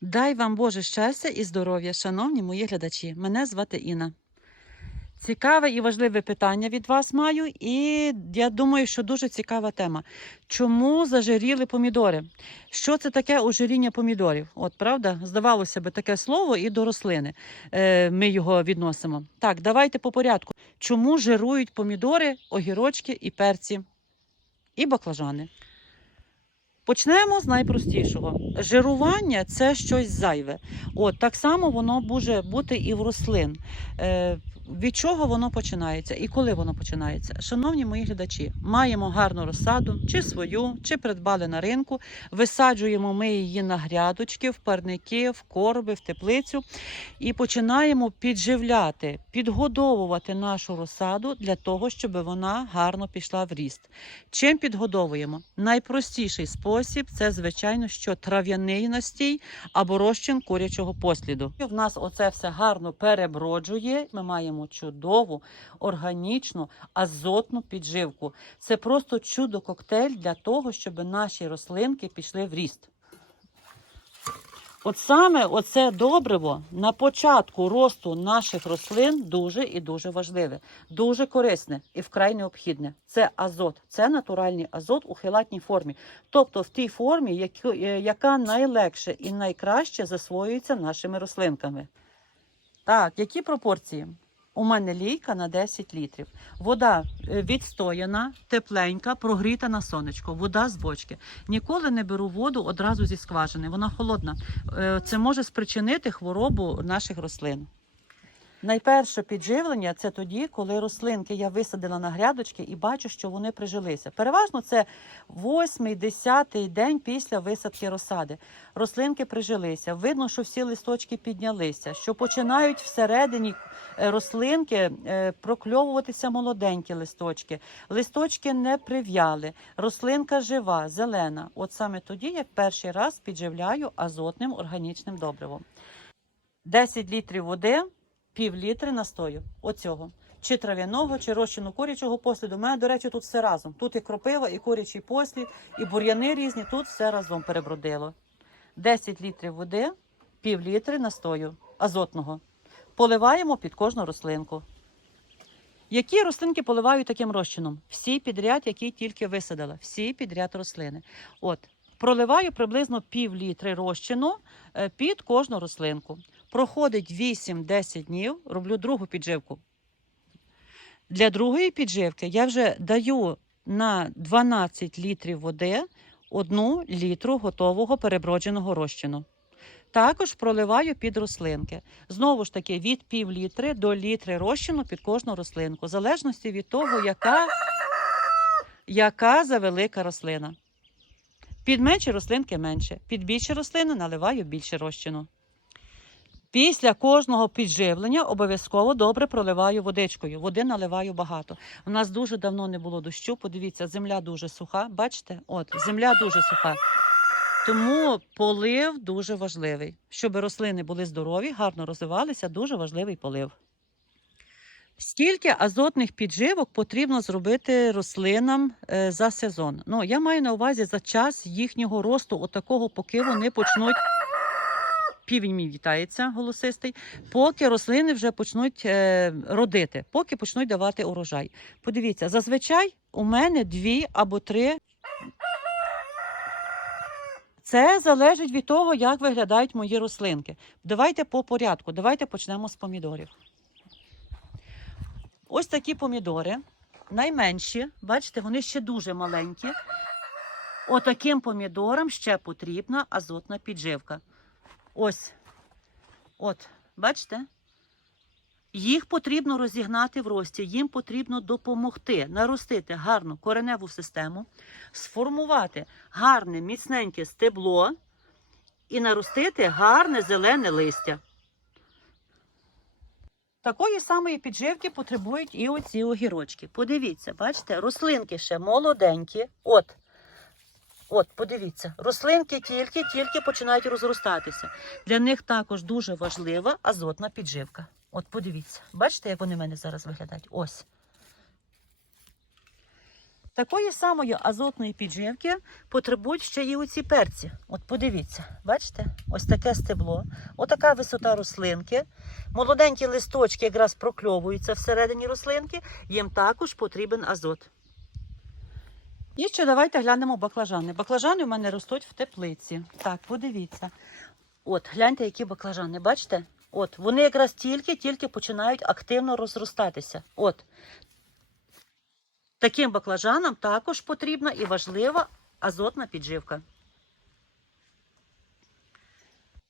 Дай вам Боже щастя і здоров'я, шановні мої глядачі. Мене звати Інна. Цікаве і важливе питання від вас маю, і я думаю, що дуже цікава тема. Чому зажиріли помідори? Що це таке ожиріння помідорів? От правда, здавалося би, таке слово і до рослини. Е, ми його відносимо. Так, давайте по порядку. Чому жирують помідори, огірочки і перці, і баклажани? Почнемо з найпростішого. Жирування це щось зайве. От так само воно може бути і в рослин. Е, від чого воно починається і коли воно починається? Шановні мої глядачі, маємо гарну розсаду, чи свою, чи придбали на ринку. Висаджуємо ми її на грядочки, в парники, в короби, в теплицю і починаємо підживляти, підгодовувати нашу розсаду для того, щоб вона гарно пішла в ріст. Чим підгодовуємо? Найпростіший спосіб це, звичайно, що трав'яний настій або розчин курячого посліду. В нас оце все гарно переброджує. Ми маємо чудову, органічну, азотну підживку. Це просто чудо коктейль для того, щоб наші рослинки пішли в ріст. От саме оце добриво на початку росту наших рослин дуже і дуже важливе, дуже корисне і вкрай необхідне. Це азот, це натуральний азот у хелатній формі, тобто в тій формі, е, яка найлегше і найкраще засвоюється нашими рослинками. Так, які пропорції? У мене лійка на 10 літрів. Вода е, відстояна, тепленька, прогріта на сонечко. Вода з бочки. Ніколи не беру воду одразу зі скважини. Вона холодна. Е, Це може спричинити хворобу наших рослин. Найперше підживлення це тоді, коли рослинки я висадила на грядочки і бачу, що вони прижилися. Переважно це восьмий, десятий день після висадки розсади. Рослинки прижилися. Видно, що всі листочки піднялися, що починають всередині е, рослинки е, прокльовуватися молоденькі листочки. Листочки не прив'яли, рослинка жива, зелена. От саме тоді я перший раз підживляю азотним органічним добривом. 10 літрів води, пів літри настою. Оцього. Чи трав'яного, чи розчину курячого посліду. У мене, до речі, тут все разом. Тут і кропива, і курячий послід, і бур'яни різні. Тут все разом перебродило. 10 літрів води, пів літри настою азотного. Поливаємо під кожну рослинку. Які рослинки поливаю таким розчином? Всі підряд, які тільки висадила, всі підряд рослини. От, проливаю приблизно пів літри розчину е, під кожну рослинку. Проходить 8-10 днів, роблю другу підживку. Для другої підживки я вже даю на 12 літрів води 1 літру готового перебродженого розчину. Також проливаю під рослинки. Знову ж таки, від пів літри до літри розчину під кожну рослинку, в залежності від того, яка, яка за велика рослина. Під менші рослинки менше, під більші рослини наливаю більше розчину. Після кожного підживлення обов'язково добре проливаю водичкою. Води наливаю багато. У нас дуже давно не було дощу. Подивіться, земля дуже суха. Бачите? От, земля дуже суха. Тому полив дуже важливий. Щоб рослини були здорові, гарно розвивалися, дуже важливий полив. Скільки азотних підживок потрібно зробити рослинам е, за сезон? Ну, я маю на увазі за час їхнього росту, отакого, поки вони почнуть. Півень мій вітається голосистий, поки рослини вже почнуть е, родити, поки почнуть давати урожай. Подивіться, зазвичай у мене дві або три. Це залежить від того, як виглядають мої рослинки. Давайте по порядку. Давайте почнемо з помідорів. Ось такі помідори, найменші, бачите, вони ще дуже маленькі. Отаким помідорам ще потрібна азотна підживка. Ось. От, бачите? Їх потрібно розігнати в рості, їм потрібно допомогти наростити гарну кореневу систему, сформувати гарне міцненьке стебло і наростити гарне зелене листя. Такої самої підживки потребують і оці огірочки. Подивіться, бачите, рослинки ще молоденькі. От, От, подивіться, рослинки тільки-тільки починають розростатися. Для них також дуже важлива азотна підживка. От подивіться, бачите, як вони в мене зараз виглядають? Ось. Такої самої азотної підживки потребують ще і оці перці. От подивіться, бачите, ось таке стебло, отака висота рослинки. Молоденькі листочки якраз прокльовуються всередині рослинки, їм також потрібен азот. І ще давайте глянемо баклажани. Баклажани у мене ростуть в теплиці. Так, подивіться. От, гляньте, які баклажани, бачите? От, вони якраз тільки-тільки починають активно розростатися. От. Таким баклажанам також потрібна і важлива азотна підживка.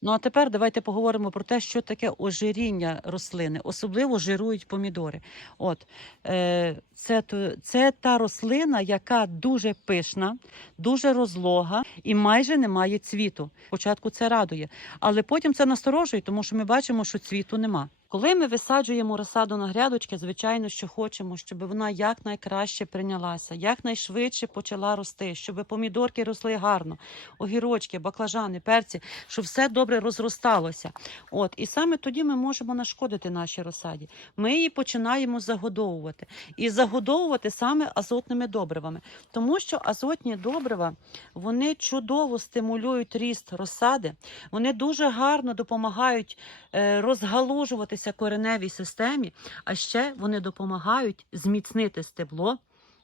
Ну а тепер давайте поговоримо про те, що таке ожиріння рослини, особливо жирують помідори. От е, це, це та рослина, яка дуже пишна, дуже розлога і майже не має цвіту. Спочатку це радує, але потім це насторожує, тому що ми бачимо, що цвіту нема. Коли ми висаджуємо розсаду на грядочки, звичайно, що хочемо, щоб вона якнайкраще прийнялася, якнайшвидше почала рости, щоб помідорки росли гарно, огірочки, баклажани, перці, щоб все добре розросталося. От і саме тоді ми можемо нашкодити нашій розсаді. Ми її починаємо загодовувати і загодовувати саме азотними добривами, тому що азотні добрива вони чудово стимулюють ріст розсади, вони дуже гарно допомагають е, розгалужуватися кореневій системі, а ще вони допомагають зміцнити стебло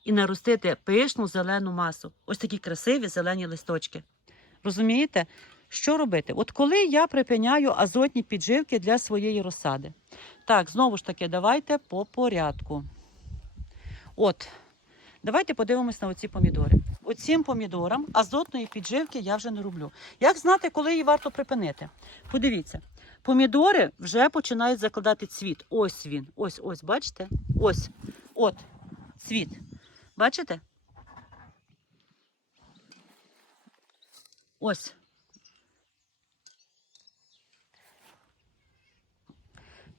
і наростити пишну зелену масу. Ось такі красиві зелені листочки. Розумієте? Що робити? От коли я припиняю азотні підживки для своєї розсади. Так, знову ж таки, давайте по порядку. От, давайте подивимось на оці помідори. Оцім помідорам азотної підживки я вже не роблю. Як знати, коли її варто припинити? Подивіться, помідори вже починають закладати цвіт. Ось він. Ось, ось, бачите? Ось. От, цвіт. Бачите? Ось.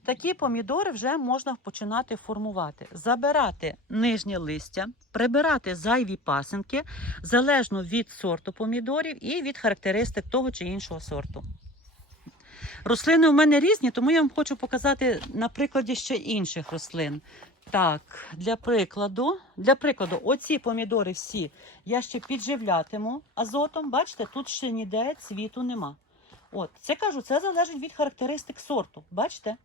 Такі помідори вже можна починати формувати, забирати нижнє листя, прибирати зайві пасинки залежно від сорту помідорів і від характеристик того чи іншого сорту. Рослини у мене різні, тому я вам хочу показати на прикладі ще інших рослин. Так, для прикладу, для прикладу, оці помідори всі я ще підживлятиму азотом. Бачите, тут ще ніде цвіту нема. От, це кажу, це залежить від характеристик сорту. Бачите?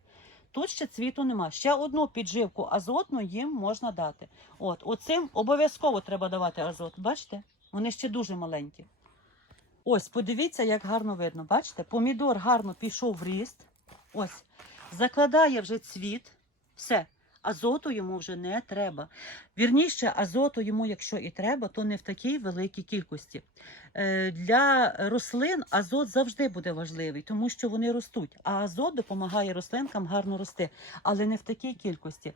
Тут ще цвіту нема. Ще одну підживку азотну їм можна дати. От, оцим обов'язково треба давати азот. Бачите? Вони ще дуже маленькі. Ось, подивіться, як гарно видно. Бачите? Помідор гарно пішов в ріст. Ось. Закладає вже цвіт. Все. Азоту йому вже не треба. Вірніше, азоту йому, якщо і треба, то не в такій великій кількості. Е, Для рослин азот завжди буде важливий, тому що вони ростуть. А азот допомагає рослинкам гарно рости, але не в такій кількості.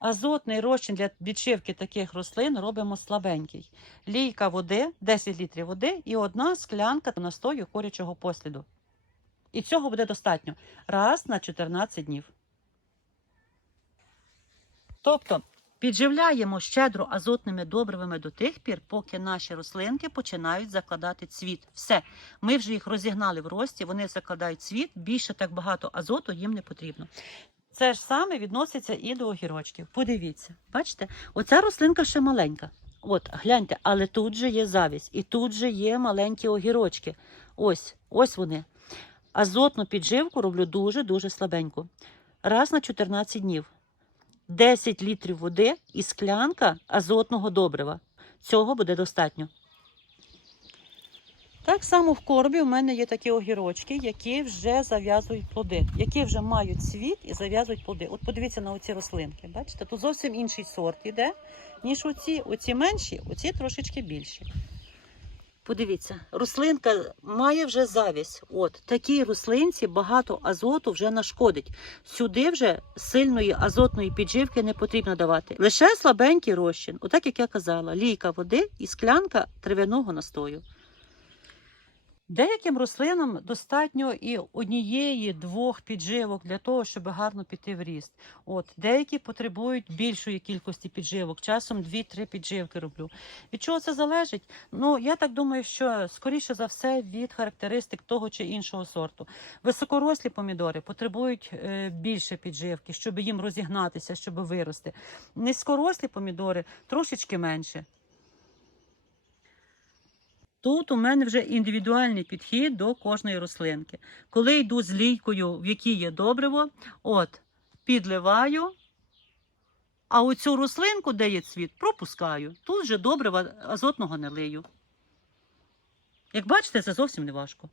Азотний розчин для підшивки таких рослин робимо слабенький. Лійка води, 10 літрів води і одна склянка настою корячого посліду. І цього буде достатньо раз на 14 днів. Тобто підживляємо щедро азотними добривами до тих пір, поки наші рослинки починають закладати цвіт. Все, ми вже їх розігнали в рості, вони закладають цвіт, більше так багато азоту їм не потрібно. Це ж саме відноситься і до огірочків. Подивіться, бачите, оця рослинка ще маленька. От, гляньте, але тут же є завість, і тут же є маленькі огірочки. Ось, ось вони. Азотну підживку роблю дуже-дуже слабеньку. Раз на 14 днів. 10 літрів води і склянка азотного добрива. Цього буде достатньо. Так само в коробі у мене є такі огірочки, які вже зав'язують плоди, які вже мають цвіт і зав'язують плоди. От подивіться на оці рослинки. Бачите, тут зовсім інший сорт іде, ніж оці. Оці менші, оці трошечки більші. Подивіться, рослинка має вже завість. От такій рослинці багато азоту вже нашкодить. Сюди вже сильної азотної підживки не потрібно давати. Лише слабенький розчин, отак як я казала, лійка води і склянка трав'яного настою. Деяким рослинам достатньо і однієї-двох підживок для того, щоб гарно піти в ріст. От деякі потребують більшої кількості підживок. Часом 2-3 підживки роблю. Від чого це залежить? Ну я так думаю, що скоріше за все від характеристик того чи іншого сорту. Високорослі помідори потребують е, більше підживки, щоб їм розігнатися, щоб вирости. Низькорослі помідори трошечки менше. Тут у мене вже індивідуальний підхід до кожної рослинки. Коли йду з лійкою, в якій є добриво, от, підливаю, а оцю рослинку, де є цвіт, пропускаю. Тут вже добрива азотного не лию. Як бачите, це зовсім не важко.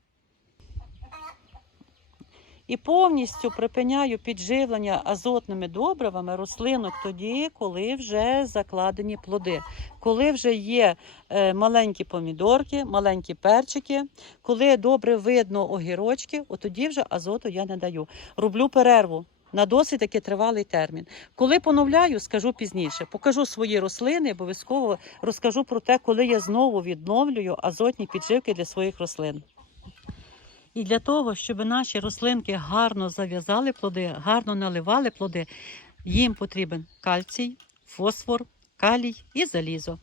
І повністю припиняю підживлення азотними добривами рослинок тоді, коли вже закладені плоди, коли вже є е, маленькі помідорки, маленькі перчики, коли добре видно огірочки, тоді вже азоту я не даю. Роблю перерву. На досить таки тривалий термін. Коли поновляю, скажу пізніше. Покажу свої рослини, обов'язково розкажу про те, коли я знову відновлюю азотні підживки для своїх рослин. І для того, щоб наші рослинки гарно зав'язали плоди, гарно наливали плоди, їм потрібен кальцій, фосфор, калій і залізо.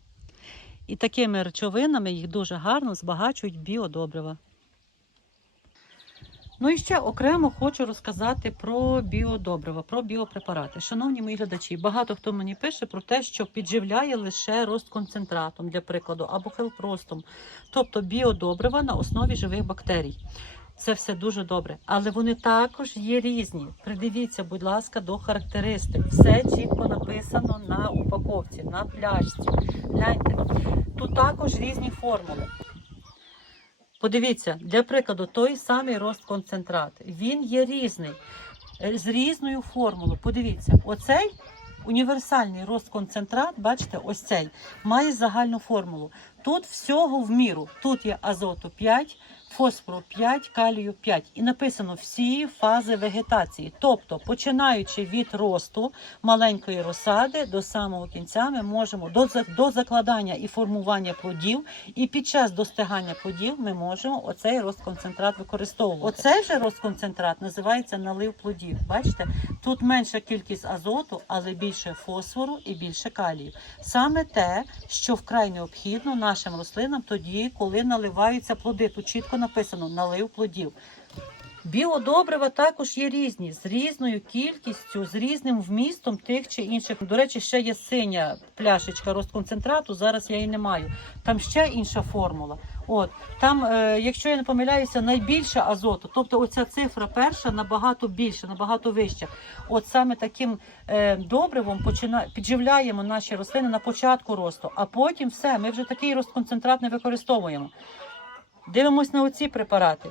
І такими речовинами їх дуже гарно збагачують біодобрива. Ну і ще окремо хочу розказати про біодобрива, про біопрепарати. Шановні мої глядачі, багато хто мені пише про те, що підживляє лише розконцентратом, для прикладу, або хелпростом, тобто біодобрива на основі живих бактерій. Це все дуже добре, але вони також є різні. Придивіться, будь ласка, до характеристик. Все чітко написано на упаковці, на пляшці. Гляньте, тут також різні формули. Подивіться, для прикладу, той самий розконцентрат. Він є різний, е, з різною формулою. Подивіться, оцей універсальний розконцентрат, бачите, ось цей, має загальну формулу. Тут всього в міру. Тут є азоту 5, фосфору 5, калію 5. І написано всі фази вегетації. Тобто, починаючи від росту маленької розсади до самого кінця, ми можемо до, до закладання і формування плодів, і під час достигання плодів ми можемо оцей розконцентрат використовувати. Оцей же розконцентрат називається налив плодів. Бачите, тут менша кількість азоту, але більше фосфору і більше калію. Саме те, що вкрай необхідно нашим рослинам тоді, коли наливаються плоди. Тут чітко написано налив плодів. Біодобрива також є різні, з різною кількістю, з різним вмістом тих чи інших. До речі, ще є синя пляшечка розконцентрату. Зараз я її не маю. Там ще інша формула. От там, е, якщо я не помиляюся, найбільше азоту. Тобто, оця цифра перша набагато більша, набагато вища. От саме таким е, добривом почина... підживляємо наші рослини на початку росту, а потім все. Ми вже такий розконцентрат не використовуємо. Дивимось на оці препарати.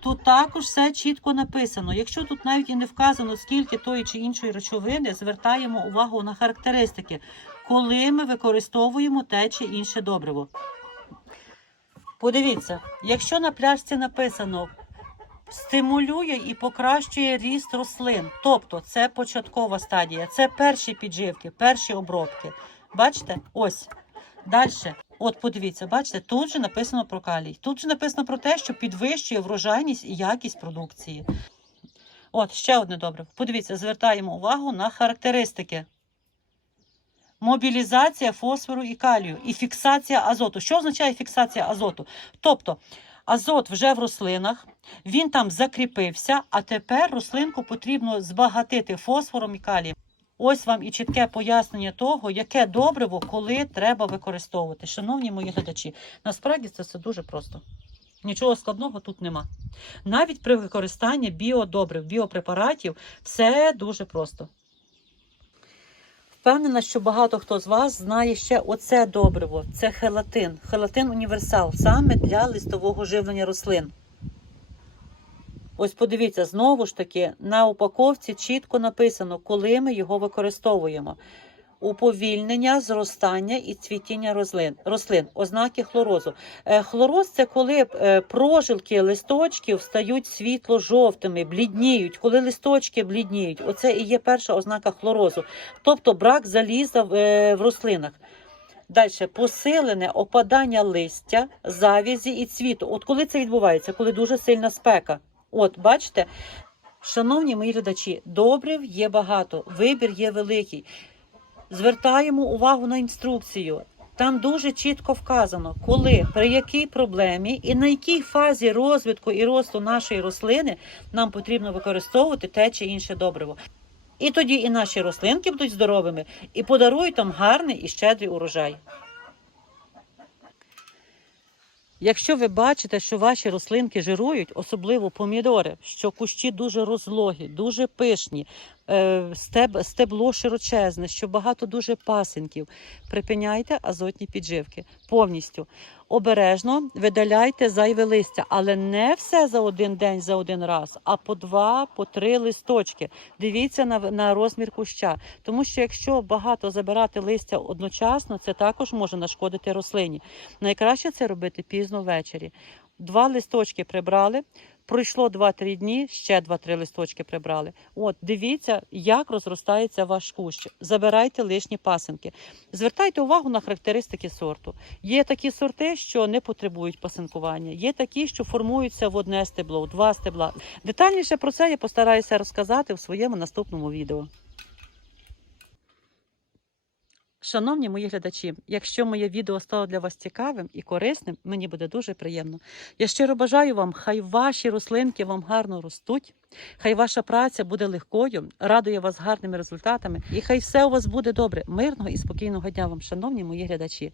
Тут також все чітко написано. Якщо тут навіть і не вказано, скільки тої чи іншої речовини, звертаємо увагу на характеристики, коли ми використовуємо те чи інше добриво. Подивіться, якщо на пляшці написано стимулює і покращує ріст рослин, тобто це початкова стадія, це перші підживки, перші обробки. Бачите? Ось. Далі. От подивіться, бачите, тут же написано про калій. Тут же написано про те, що підвищує врожайність і якість продукції. От, ще одне добре. Подивіться, звертаємо увагу на характеристики. Мобілізація фосфору і калію і фіксація азоту. Що означає фіксація азоту? Тобто азот вже в рослинах, він там закріпився, а тепер рослинку потрібно збагатити фосфором і калієм. Ось вам і чітке пояснення того, яке добриво, коли треба використовувати. Шановні мої глядачі, насправді це все дуже просто. Нічого складного тут нема. Навіть при використанні біодобрив, біопрепаратів, все дуже просто. Впевнена, що багато хто з вас знає ще оце добриво. Це хелатин. Хелатин універсал саме для листового живлення рослин. Ось подивіться, знову ж таки, на упаковці чітко написано, коли ми його використовуємо. Уповільнення, зростання і цвітіння рослин, рослин ознаки хлорозу. Е, Хлороз це коли е, прожилки листочків стають світло-жовтими, блідніють. Коли листочки блідніють, оце і є перша ознака хлорозу, тобто брак заліза в, е, рослинах. Далі посилене опадання листя, завязі і цвіту. От коли це відбувається, коли дуже сильна спека. От, бачите, шановні мої глядачі, добрив є багато, вибір є великий. Звертаємо увагу на інструкцію. Там дуже чітко вказано, коли, при якій проблемі і на якій фазі розвитку і росту нашої рослини нам потрібно використовувати те чи інше добриво. І тоді і наші рослинки будуть здоровими, і подарують нам гарний і щедрий урожай. Якщо ви бачите, що ваші рослинки жирують, особливо помідори, що кущі дуже розлогі, дуже пишні, стеб, стебло широчезне, що багато дуже пасинків, припиняйте азотні підживки повністю. Обережно видаляйте зайве листя, але не все за один день, за один раз, а по два, по три листочки. Дивіться на, на розмір куща, тому що якщо багато забирати листя одночасно, це також може нашкодити рослині. Найкраще це робити пізно ввечері. Два листочки прибрали. Пройшло 2-3 дні, ще 2-3 листочки прибрали. От дивіться, як розростається ваш кущ. Забирайте лишні пасинки. Звертайте увагу на характеристики сорту. Є такі сорти, що не потребують пасинкування. Є такі, що формуються в одне стебло, в два стебла. Детальніше про це я постараюся розказати в своєму наступному відео. Шановні мої глядачі, якщо моє відео стало для вас цікавим і корисним, мені буде дуже приємно. Я щиро бажаю вам, хай ваші рослинки вам гарно ростуть, хай ваша праця буде легкою, радує вас гарними результатами, і хай все у вас буде добре. Мирного і спокійного дня вам, шановні мої глядачі.